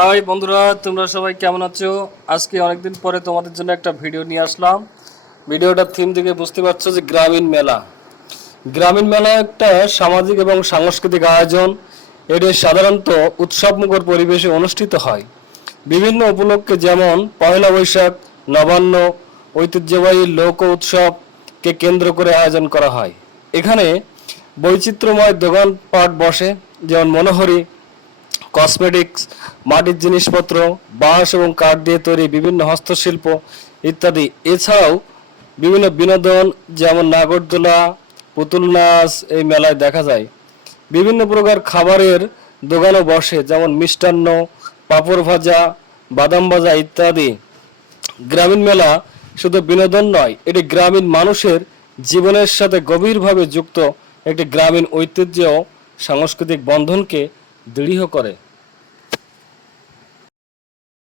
High বন্ধুরা, তোমরা সবাই কেমন আছো? আজকে অনেকদিন পরে তোমাদের জন্য একটা ভিডিও নিয়ে আসলাম। ভিডিওটার থিম থেকে বুঝতে পারছো যে গ্রামীণ মেলা। গ্রামীণ মেলা একটা সামাজিক এবং সাংস্কৃতিক আয়োজন। এটি সাধারণত উৎসবমুখর পরিবেশে অনুষ্ঠিত হয় বিভিন্ন উপলক্ষে, যেমন পয়লা বৈশাখ, নবান্ন, ঐতিহ্যবাহী লোক উৎসবকে কেন্দ্র করে আয়োজন করা হয়। এখানে বৈচিত্র্যময় দোকানপাট বসে, যেমন মনোহরি, কসমেটিক্স, মাটির জিনিসপত্র, বাঁশ এবং কাঠ দিয়ে তৈরি বিভিন্ন হস্তশিল্প ইত্যাদি। এছাড়াও বিভিন্ন বিনোদন যেমন নাগরদোলা, পুতুল নাচ এই মেলায় দেখা যায়। বিভিন্ন প্রকার খাবারের দোকানও বসে, যেমন মিষ্টান্ন, পাঁপড় ভাজা, বাদাম ভাজা ইত্যাদি। গ্রামীণ মেলা শুধু বিনোদন নয়, এটি গ্রামীণ মানুষের জীবনের সাথে গভীরভাবে যুক্ত একটি গ্রামীণ ঐতিহ্য ও সাংস্কৃতিক বন্ধনকে দৃঢ় করে।